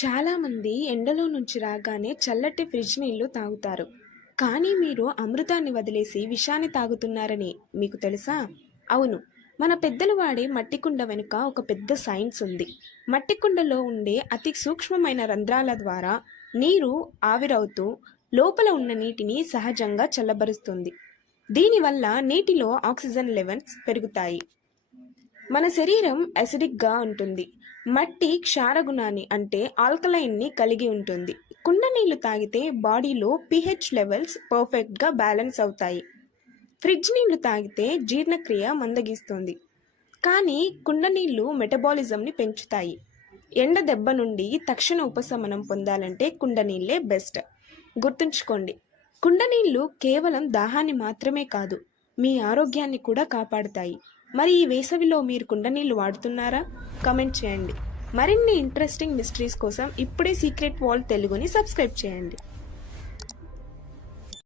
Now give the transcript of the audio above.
చాలామంది ఎండలో నుంచి రాగానే చల్లటి ఫ్రిడ్జ్ నీళ్లు తాగుతారు. కానీ మీరు అమృతాన్ని వదిలేసి విషాన్ని తాగుతున్నారని మీకు తెలుసా? అవును. మన పెద్దలు వాడే మట్టి కుండ వెనుక ఒక పెద్ద సైన్స్ ఉంది. మట్టి కుండలో ఉండే అతి సూక్ష్మమైన రంధ్రాల ద్వారా నీరు ఆవిరవుతూ లోపల ఉన్న నీటిని సహజంగా చల్లబరుస్తుంది. దీనివల్ల నీటిలో ఆక్సిజన్ లెవెల్స్ పెరుగుతాయి. మన శరీరం అసిడిక్గా ఉంటుంది. మట్టి క్షారగుణాన్ని అంటే ఆల్కలైన్ని కలిగి ఉంటుంది. కుండ నీళ్లు తాగితే బాడీలో pH లెవెల్స్ పర్ఫెక్ట్గా బ్యాలెన్స్ అవుతాయి. ఫ్రిడ్జ్ నీళ్లు తాగితే జీర్ణక్రియ మందగిస్తుంది. కానీ కుండ నీళ్లు మెటబాలిజంని పెంచుతాయి. ఎండ దెబ్బ నుండి తక్షణ ఉపశమనం పొందాలంటే కుండ నీళ్ళే బెస్ట్. గుర్తుంచుకోండి, కుండ నీళ్లు కేవలం దాహాన్ని మాత్రమే కాదు, మీ ఆరోగ్యాన్ని కూడా కాపాడుతాయి. మరి ఈ వేసవిలో మీరు కుండ నీళ్లు వాడుతున్నారా? కమెంట్ చేయండి. మరిన్ని ఇంట్రెస్టింగ్ మిస్టరీస్ కోసం ఇప్పుడే సీక్రెట్ వాల్ తెలుగుని సబ్స్క్రైబ్ చేయండి.